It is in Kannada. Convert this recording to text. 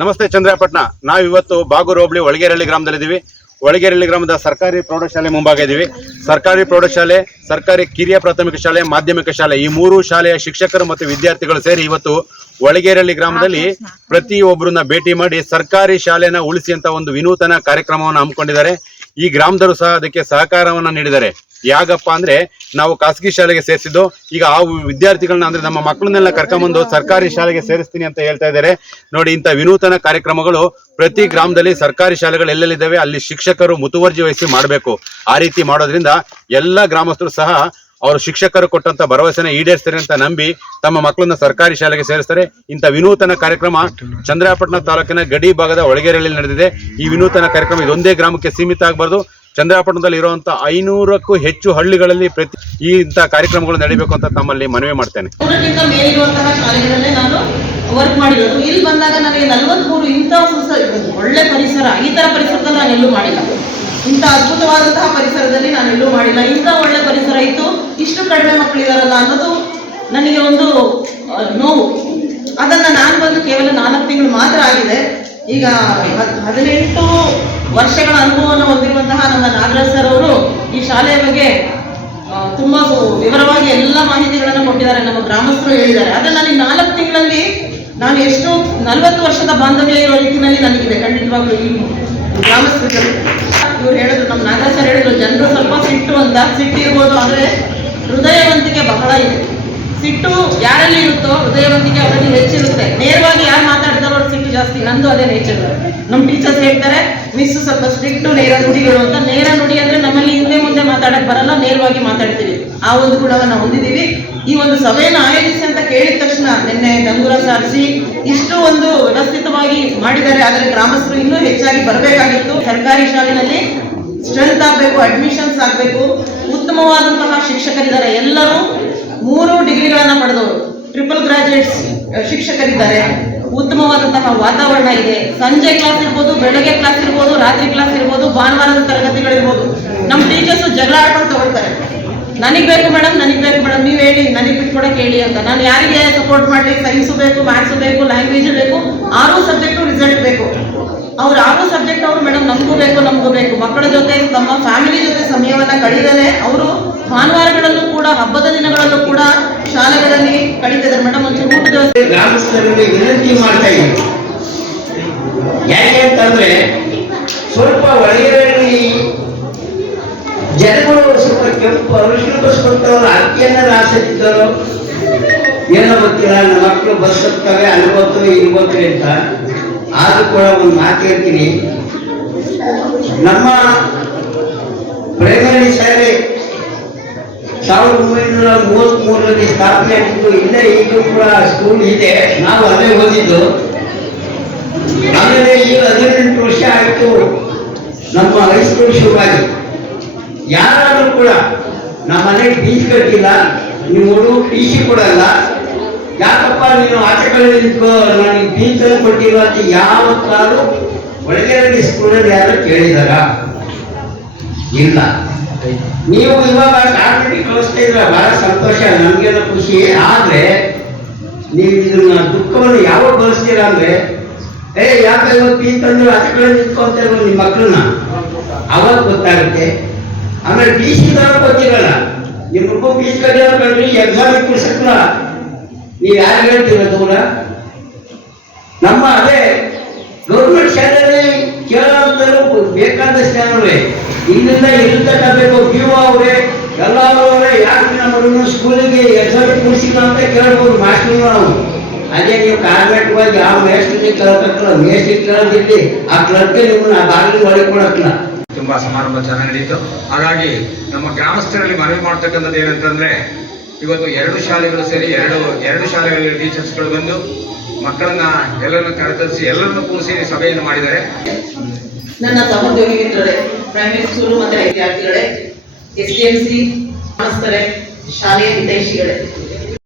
ನಮಸ್ತೆ ಚಂದ್ರಪಟ್ಟಣ. ನಾವು ಇವತ್ತು ಬಾಗೂರು ಹೋಬಳಿ ಒಳಗೇರಳ್ಳಿ ಗ್ರಾಮದಲ್ಲಿದ್ದೀವಿ. ಒಳಗೇರಳ್ಳಿ ಗ್ರಾಮದ ಸರ್ಕಾರಿ ಪ್ರೌಢಶಾಲೆ ಮುಂಭಾಗ ಇದ್ದೀವಿ. ಸರ್ಕಾರಿ ಪ್ರೌಢಶಾಲೆ ಸರ್ಕಾರಿ ಕಿರಿಯ ಪ್ರಾಥಮಿಕ ಶಾಲೆ ಮಾಧ್ಯಮಿಕ ಶಾಲೆ ಈ ಮೂರು ಶಾಲೆಯ ಶಿಕ್ಷಕರು ಮತ್ತು ವಿದ್ಯಾರ್ಥಿಗಳು ಸೇರಿ ಇವತ್ತು ಒಳಗೇರಳ್ಳಿ ಗ್ರಾಮದಲ್ಲಿ ಪ್ರತಿಯೊಬ್ಬರನ್ನ ಭೇಟಿ ಮಾಡಿ ಸರ್ಕಾರಿ ಶಾಲೆನ ಉಳಿಸಿ ಅಂತ ಒಂದು ವಿನೂತನ ಕಾರ್ಯಕ್ರಮವನ್ನು ಹಮ್ಮಿಕೊಂಡಿದ್ದಾರೆ. ಈ ಗ್ರಾಮದವರು ಸಹ ಅದಕ್ಕೆ ಸಹಕಾರವನ್ನ ನೀಡಿದ್ದಾರೆ. ಯಾಗಪ್ಪ ಅಂದ್ರೆ ನಾವು ಖಾಸಗಿ ಶಾಲೆಗೆ ಸೇರಿಸಿದ್ದು, ಈಗ ಆ ವಿದ್ಯಾರ್ಥಿಗಳನ್ನ ಅಂದ್ರೆ ನಮ್ಮ ಮಕ್ಕಳನ್ನೆಲ್ಲ ಕರ್ಕೊಂಬಂದು ಸರ್ಕಾರಿ ಶಾಲೆಗೆ ಸೇರಿಸ್ತೀನಿ ಅಂತ ಹೇಳ್ತಾ ಇದ್ದಾರೆ. ನೋಡಿ, ಇಂಥ ವಿನೂತನ ಕಾರ್ಯಕ್ರಮಗಳು ಪ್ರತಿ ಗ್ರಾಮದಲ್ಲಿ ಸರ್ಕಾರಿ ಶಾಲೆಗಳು ಎಲ್ಲೆಲ್ಲಿದ್ದಾವೆ, ಅಲ್ಲಿ ಶಿಕ್ಷಕರು ಮುತುವರ್ಜಿ ವಹಿಸಿ ಮಾಡಬೇಕು. ಆ ರೀತಿ ಮಾಡೋದ್ರಿಂದ ಎಲ್ಲ ಗ್ರಾಮಸ್ಥರು ಸಹ ಅವರು ಶಿಕ್ಷಕರು ಕೊಟ್ಟಂತ ಭರವಸೆನ ಈಡೇರಿಸ್ತಾರೆ ಅಂತ ನಂಬಿ ತಮ್ಮ ಮಕ್ಕಳನ್ನ ಸರ್ಕಾರಿ ಶಾಲೆಗೆ ಸೇರಿಸ್ತಾರೆ. ಇಂಥ ವಿನೂತನ ಕಾರ್ಯಕ್ರಮ ಚಂದ್ರಾಪಟ್ಟಣ ತಾಲೂಕಿನ ಗಡಿ ಭಾಗದ ಒಳಗೆರೆಯಲ್ಲಿ ನಡೆದಿದೆ. ಈ ವಿನೂತನ ಕಾರ್ಯಕ್ರಮ ಇದೊಂದೇ ಗ್ರಾಮಕ್ಕೆ ಸೀಮಿತ ಆಗಬಾರ್ದು. ಚಂದ್ರಾಪಟ್ಟಣದಲ್ಲಿ ಇರುವಂತ ಐನೂರಕ್ಕೂ ಹೆಚ್ಚು ಹಳ್ಳಿಗಳಲ್ಲಿ ಪ್ರತಿ ಈ ಇಂಥ ಕಾರ್ಯಕ್ರಮಗಳು ನಡೀಬೇಕು ಅಂತ ತಮ್ಮಲ್ಲಿ ಮನವಿ ಮಾಡ್ತೇನೆ. ವರ್ಕ್ ಮಾಡಿರೋದು. ಇಲ್ಲಿ ಬಂದಾಗ ನನಗೆ ಇಂಥ ಒಳ್ಳೆ ಪರಿಸರ. ಈ ತರ ಪರಿಸರದಲ್ಲಿ ನಾನು ಎಲ್ಲೂ ಮಾಡಿಲ್ಲ. ಇಂಥ ಅದ್ಭುತವಾದಂತಹ ಪರಿಸರದಲ್ಲಿ ನಾನು ಎಲ್ಲೂ ಮಾಡಿಲ್ಲ. ಇಂಥ ಒಳ್ಳೆ ಪರಿಸರ ಇತ್ತು. ಇಷ್ಟು ಕಡಿಮೆ ಮಕ್ಕಳಿದಾರಲ್ಲ ಅನ್ನೋದು ನನಗೆ ಒಂದು ನೋವು. ಅದನ್ನ ನಾನು ಬಂದು ಕೇವಲ ನಾಲ್ಕು ತಿಂಗಳು ಮಾತ್ರ ಆಗಿದೆ. ಈಗ ಹದ್- ಹದಿನೆಂಟು ವರ್ಷಗಳ ಅನುಭವವನ್ನು ಹೊಂದಿರುವಂತಹ ನಮ್ಮ ನಾಗರಾಜ್ ಸರ್ ಅವರು ಈ ಶಾಲೆಯ ಬಗ್ಗೆ ತುಂಬಾ ವಿವರವಾಗಿ ಎಲ್ಲ ಮಾಹಿತಿಗಳನ್ನು ಕೊಟ್ಟಿದ್ದಾರೆ ನಮ್ಮ ಗ್ರಾಮಸ್ಥರು ಹೇಳಿದ್ದಾರೆ. ಆದ್ರೆ ನನಗೆ ನಾಲ್ಕು ತಿಂಗಳಲ್ಲಿ ನಾನು ಎಷ್ಟು ನಲವತ್ತು ವರ್ಷದ ಬಾಂಧವ್ಯ ಇರೋ ರೀತಿಯಲ್ಲಿ ನನಗಿದೆ ಖಂಡಿತವಾಗ್ಲೂ ಈ ಗ್ರಾಮಸ್ಥರು. ಇವ್ರು ಹೇಳಿದ್ರು, ನಮ್ಮ ನಾಗರಾಜ್ ಸರ್ ಹೇಳಿದ್ರು, ಜನರು ಸ್ವಲ್ಪ ಸಿಟ್ಟು ಅಂತ, ಸಿಟ್ಟು ಇರ್ಬೋದು, ಆದ್ರೆ ಹೃದಯವಂತಿಕೆ ಬಹಳ ಇದೆ. ಸಿಟ್ಟು ಯಾರಲ್ಲಿ ಇರುತ್ತೋ ಹೃದಯವಂತಿಕೆ ಅವರಲ್ಲಿ ಹೆಚ್ಚಿರುತ್ತೆ. ನೇರವಾಗಿ ಯಾರು ಮಾತಾಡ್ತಾರೋ ಅವ್ರ ಸಿಟ್ಟು ಜಾಸ್ತಿ, ನಂದು ಅದೇ ನೇಚರ್ ನಮ್ಮ ಟೀಚರ್ಸ್ ಹೇಳ್ತಾರೆ ಮಿಸ್ ಸ್ವಲ್ಪ ಸ್ಟ್ರಿಕ್ಟು ನೇರ ನುಡಿಗಳು ಅಂತ. ನೇರ ನುಡಿ ಅಂದ್ರೆ ನಮ್ಮಲ್ಲಿ ಹಿಂದೆ ಮುಂದೆ ಮಾತಾಡಕ್ ಬರಲ್ಲ, ನೇರವಾಗಿ ಮಾತಾಡ್ತೀವಿ. ಆ ಒಂದು ಗುಣವನ್ನು ಹೊಂದಿದ್ದೀವಿ. ಈ ಒಂದು ಸಭೆಯನ್ನು ಆಯೋಜಿಸಿ ಕೇಳಿದ ತಕ್ಷಣ ನಿನ್ನೆ ಡಂಗೂರ ಸಾರಿಸಿ ಇಷ್ಟು ಒಂದು ವ್ಯವಸ್ಥಿತವಾಗಿ ಮಾಡಿದ್ದಾರೆ, ಆದರೆ ಗ್ರಾಮಸ್ಥರು ಇನ್ನೂ ಹೆಚ್ಚಾಗಿ ಬರಬೇಕಾಗಿತ್ತು. ಸರ್ಕಾರಿ ಶಾಲೆಯಲ್ಲಿ ಸ್ಟ್ರೆಂತ್ ಆಗಬೇಕು ಅಡ್ಮಿಷನ್ಸ್ ಆಗಬೇಕು, ಉತ್ತಮವಾದಂತಹ ಶಿಕ್ಷಕರಿದ್ದಾರೆ. ಎಲ್ಲರೂ ಮೂರು ಡಿಗ್ರಿಗಳನ್ನು ಪಡೆದವರು. ಟ್ರಿಪಲ್ ಗ್ರಾಜುಯೇಟ್ಸ್ ಶಿಕ್ಷಕರಿದ್ದಾರೆ. ಉತ್ತಮವಾದಂತಹ ವಾತಾವರಣ ಇದೆ. ಸಂಜೆ ಕ್ಲಾಸ್ ಇರ್ಬೋದು, ಬೆಳಗ್ಗೆ ಕ್ಲಾಸ್ ಇರ್ಬೋದು, ರಾತ್ರಿ ಕ್ಲಾಸ್ ಇರ್ಬೋದು, ಭಾನುವಾರದ ತರಗತಿಗಳಿರ್ಬೋದು. ನಮ್ಮ ಟೀಚರ್ಸ್ ಜಗಳ ಆಡ್ಕೊಂಡು ನನಗೆ ಬೇಕು ಮೇಡಮ್, ನನಗೆ ಬೇಕು ಮೇಡಮ್, ನೀವು ಹೇಳಿ, ನನಗೆ ಬಿಟ್ಕೊಡಕ್ಕೆ ಹೇಳಿ ಅಂತ. ನಾನು ಯಾರಿಗೆ ಸಪೋರ್ಟ್ ಮಾಡಲಿ ಸೈನ್ಸ್ ಬೇಕು ಮ್ಯಾಥ್ಸು ಬೇಕು ಲ್ಯಾಂಗ್ವೇಜ್ ಬೇಕು, ಆರು ಸಬ್ಜೆಕ್ಟು ರಿಸಲ್ಟ್ ಬೇಕು. ಅವ್ರು ಆರು ಸಬ್ಜೆಕ್ಟ್ ಅವ್ರು ಮೇಡಮ್, ನಮಗೂ ಬೇಕು ನಮಗೂ ಬೇಕು. ಮಕ್ಕಳ ಜೊತೆ, ತಮ್ಮ ಫ್ಯಾಮಿಲಿ ಜೊತೆ ಸಮಯವನ್ನ ಕಳೀದರೆ ಅವರು ಭಾನುವಾರಗಳಲ್ಲೂ ಕೂಡ, ಹಬ್ಬದ ದಿನಗಳಲ್ಲೂ ಕೂಡ ಶಾಲೆಗಳಲ್ಲಿ ಕಳೀತಿದ್ದಾರೆ. ಮೇಡಮ್ ಒಂದು ಗ್ರಾಮಸ್ಥರಲ್ಲಿ ವಿನಂತಿ ಮಾಡ್ತಾ ಇದ್ದೀವಿ ಯಾಕೆ ಅಂತಂದ್ರೆ, ಸ್ವಲ್ಪ ಜನಗಳು ಸ್ವಲ್ಪ ಕೆಂಪು ಅರಿಶಿನ ಬಸ್ ಕೊಟ್ಟವರು ಅಕ್ಕಿಯನ್ನ ರಾಸಿದ್ದರು ಏನೋ ಗೊತ್ತಿಲ್ಲ, ನಮ್ಮ ಮಕ್ಕಳು ಬಸ್ ಹೋಗ್ತವೆ ಅಲ್ಲಿ ಹೋಗ್ತವೆ ಅಂತ. ಆದ್ರೂ ಕೂಡ ಒಂದು ಮಾತು ಹೇಳ್ತೀನಿ. ನಮ್ಮ ಪ್ರೈಮರಿ ಶಾಲೆ ಸಾವಿರದ ಒಂಬೈನೂರ ಮೂವತ್ತ್ ಮೂರರಲ್ಲಿ ಸ್ಥಾಪನೆ ಆಗಿದ್ದು, ಇಲ್ಲೇ ಈಗಲೂ ಕೂಡ ಸ್ಕೂಲ್ ಇದೆ. ನಾವು ಅಲ್ಲೇ ಓದಿದ್ದು. ಆಮೇಲೆ ಈಗ ಹದಿನೆಂಟು ವರ್ಷ ಆಯಿತು. ನಮ್ಮ ಹೈಸ್ಕೂಲ್ ಶುರುವಾಗಿ ಯಾರಾದ್ರೂ ಕೂಡ ನಮ್ಮ ಮನೆಗೆ ಸಿ ಕಟ್ಟಿಲ್ಲ ನಿಮ್ಮ ಟಿ ಸಿ ಕೊಡಲ್ಲ ಯಾಕಪ್ಪ, ನೀನು ಆಚೆ ಕಡೆ ನನಗೆ ತಂದು ಕೊಟ್ಟಿಲ್ಲ ಅಂತ ಯಾವತ್ತಾದ್ರೂ ಒಳಗೆರಡಿ ಸ್ಕೂಲಲ್ಲಿ ಯಾರು ಕೇಳಿದಾರ? ಇಲ್ಲ. ನೀವು ಇವಾಗ ಟಾರ್ಗೆಟ್ ಕಳಿಸ್ತಾ ಇದ್ರ ಬಹಳ ಸಂತೋಷ, ನಮ್ಗೆಲ್ಲ ಖುಷಿ. ಆದ್ರೆ ನೀವು ಇದನ್ನ ದುಃಖವನ್ನು ಯಾವಾಗ ಬಳಸ್ತೀರ ಅಂದ್ರೆ, ಏ, ಯಾಕೆ ಇವತ್ತು ಈ ತಂದು ಆಚೆ ಕಡೆ ನಿಂತ್ಕೊಂತ ನಿಮ್ಮ ಮಕ್ಕಳನ್ನ ಅವಾಗ ಗೊತ್ತಾಗುತ್ತೆ. ಆಮೇಲೆ ಬಿ ಸಿ ದಾರ ನಿಮ್ಮ ಮಗು ಸಿ ಕಲ್ಯಾಣ ಕಡ್ರಿ ಎಕ್ಸಾಮ್ ಕುಡ್ಸಕ್ಲ ನೀವು ಯಾರು ಹೇಳ್ತೀರ ದೂರ ನಮ್ಮ ಅದೇ ಗೌರ್ಮೆಂಟ್ ಶಾಲೆಯಲ್ಲಿ ಕೇಳೋಂಥವ್ರು ಬೇಕಾದ ಜನರೇ ಇಲ್ಲಿಂದ ಇಲ್ಲಿ ತಗೋಬೇಕು ಕ್ಯೂ ಅವರೇ, ಎಲ್ಲರೂ ಅವರೇ ಯಾರು ನಮ್ಮ ಹುಡುಗನ ಸ್ಕೂಲಿಗೆ ಎಕ್ಸಾಮ್ ಕೂರಿಸಿಲ್ಲ ಅಂತ ಕೇಳ್ಬೋದು ಮಾಸ್ಟರ್ ನಾವು. ಅದೇ ನೀವು ಕಾರ್ಮೆಂಟ್ ಹೋಗಿ ಯಾವ ಮೇಸ್ಟ್ರಿಗೆ ಕೇಳಬೇಕಲ್ಲ ಮೇಸ್ಟ್ರಿಗೆ ಕೇಳೋದಿಲ್ಲಿ ಆ ಕ್ಲರ್ಕ್ ನಿಮ್ಮನ್ನ ಆ ಬಾಗಿಲು ಒಳಗೆ ಕೊಡಕ್ಲ ತುಂಬಾ ಸಮಾರಂಭ ಚೆನ್ನಾಗಿ ನಡೀತು. ಹಾಗಾಗಿ ನಮ್ಮ ಗ್ರಾಮಸ್ಥರಲ್ಲಿ ಮನವಿ ಮಾಡ್ತಕ್ಕಂಥದ್ದು ಏನಂತಂದ್ರೆ, ಇವತ್ತು ಎರಡು ಶಾಲೆಗಳು ಸೇರಿ ಎರಡು ಎರಡು ಶಾಲೆಗಳಲ್ಲಿ ಟೀಚರ್ಸ್ಗಳು ಬಂದು ಮಕ್ಕಳನ್ನ ಎಲ್ಲರನ್ನ ಕರೆತರಿಸಿ ಎಲ್ಲರನ್ನು ಕೂರಿಸಿ ಸಭೆಯನ್ನು ಮಾಡಿದ್ದಾರೆ. ನನ್ನ ಸಹೋದ್ಯೋಗಿ ಮಿತ್ರರೇ ಪ್ರೈಮರಿ ಸ್ಕೂಲು ಮತ್ತೆ ವಿದ್ಯಾರ್ಥಿಗಳೇ, ಎಸ್ ಡಿ ಎಂ ಸಿ ಶಾಲೆಯ ಹಿತೈಷಿಗಳೇ.